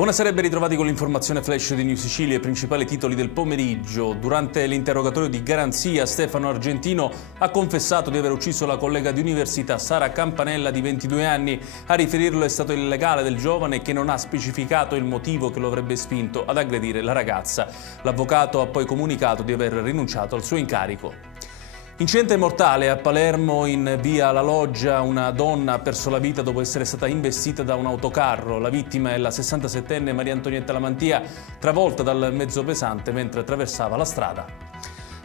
Buonasera e ben ritrovati con l'informazione flash di New Sicilia, i principali titoli del pomeriggio. Durante l'interrogatorio di garanzia, Stefano Argentino ha confessato di aver ucciso la collega di università Sara Campanella di 22 anni. A riferirlo è stato il legale del giovane che non ha specificato il motivo che lo avrebbe spinto ad aggredire la ragazza. L'avvocato ha poi comunicato di aver rinunciato al suo incarico. Incidente mortale a Palermo in via La Loggia, una donna ha perso la vita dopo essere stata investita da un autocarro. La vittima è la 67enne Maria Antonietta Lamantia, travolta dal mezzo pesante mentre attraversava la strada.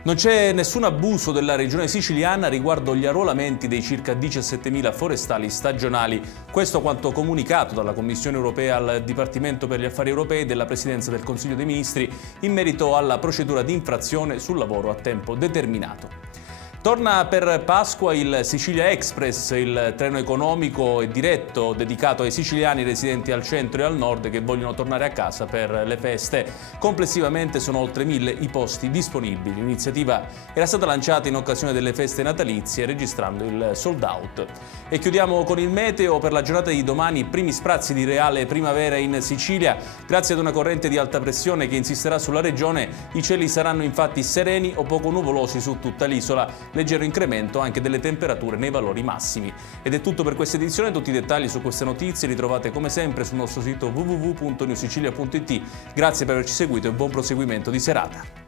Non c'è nessun abuso della regione siciliana riguardo gli arruolamenti dei circa 17.000 forestali stagionali. Questo quanto comunicato dalla Commissione europea al Dipartimento per gli Affari Europei della Presidenza del Consiglio dei Ministri in merito alla procedura di infrazione sul lavoro a tempo determinato. Torna per Pasqua il Sicilia Express, il treno economico e diretto dedicato ai siciliani residenti al centro e al nord che vogliono tornare a casa per le feste. Complessivamente sono oltre 1.000 i posti disponibili. L'iniziativa era stata lanciata in occasione delle feste natalizie registrando il sold out. E chiudiamo con il meteo. Per la giornata di domani primi sprazzi di reale primavera in Sicilia. Grazie ad una corrente di alta pressione che insisterà sulla regione, i cieli saranno infatti sereni o poco nuvolosi su tutta l'isola. Leggero incremento anche delle temperature nei valori massimi. Ed è tutto per questa edizione. Tutti i dettagli su queste notizie li trovate come sempre sul nostro sito www.newsicilia.it. Grazie per averci seguito e buon proseguimento di serata.